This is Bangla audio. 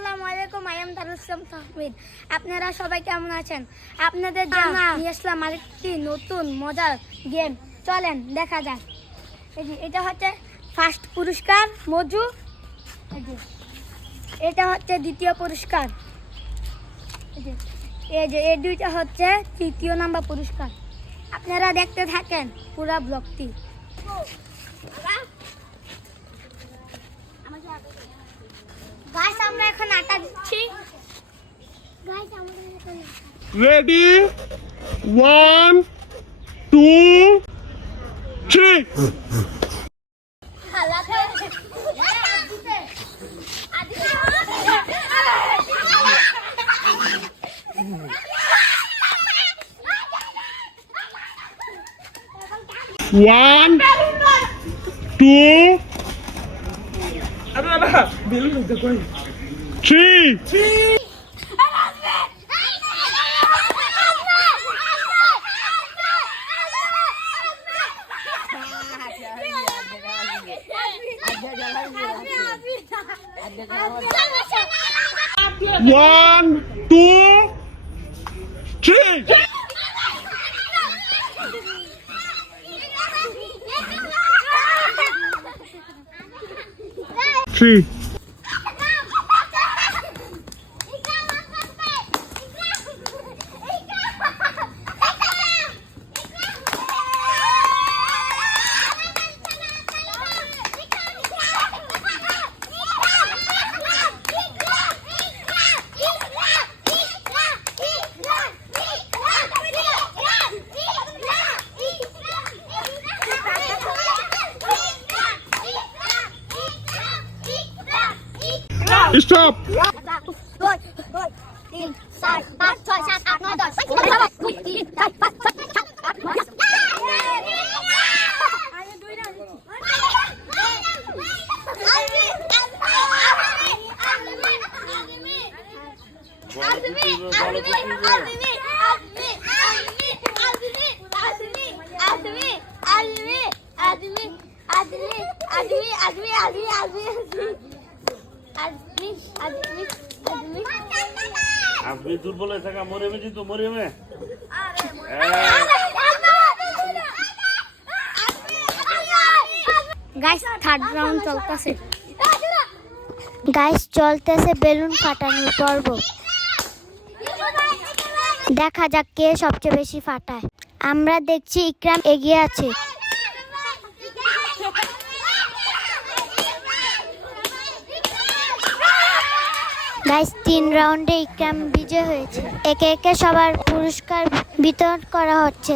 আসসালামু আলাইকুম, আই এম তারুসলাম তাহমিদ। আপনারা সবাই কেমন আছেন? আপনাদের জন্য নিয়ে আসলাম আরেকটি নতুন মজার গেম। চলেন দেখা যাক। এটা হচ্ছে ফার্স্ট পুরস্কার মজু, এটা হচ্ছে দ্বিতীয় পুরস্কার, এই দুইটা হচ্ছে তৃতীয় নাম্বার পুরস্কার। আপনারা দেখতে থাকেন পুরো ব্লগটি। গাইস আমরা এখন আটা দিচ্ছি। গাইস আমরা এখন রেডি 1 2 3 1 2 3 1 2 3 3 Stop! 2, 3, 4, 5, 6, 7, 8, 9, 10. 2, 3, 4, 5, 6, 7, 8, 9, 10. আপনি দুর্বল হয়ে থাকা মরে মে জিতু মরে মে গাইস থার্ড রাউন্ড চলতেছে। গাইস চলতেছে বেলুন ফাটানোর পর্ব। দেখা যাক কে সবচেয়ে বেশি ফাটায়। আমরা দেখছি ইকরাম এগিয়ে আছে। গাইস 3 রাউন্ডে ইকরাম বিজয় হয়েছে। একে একে সবার পুরস্কার বিতরণ করা হচ্ছে।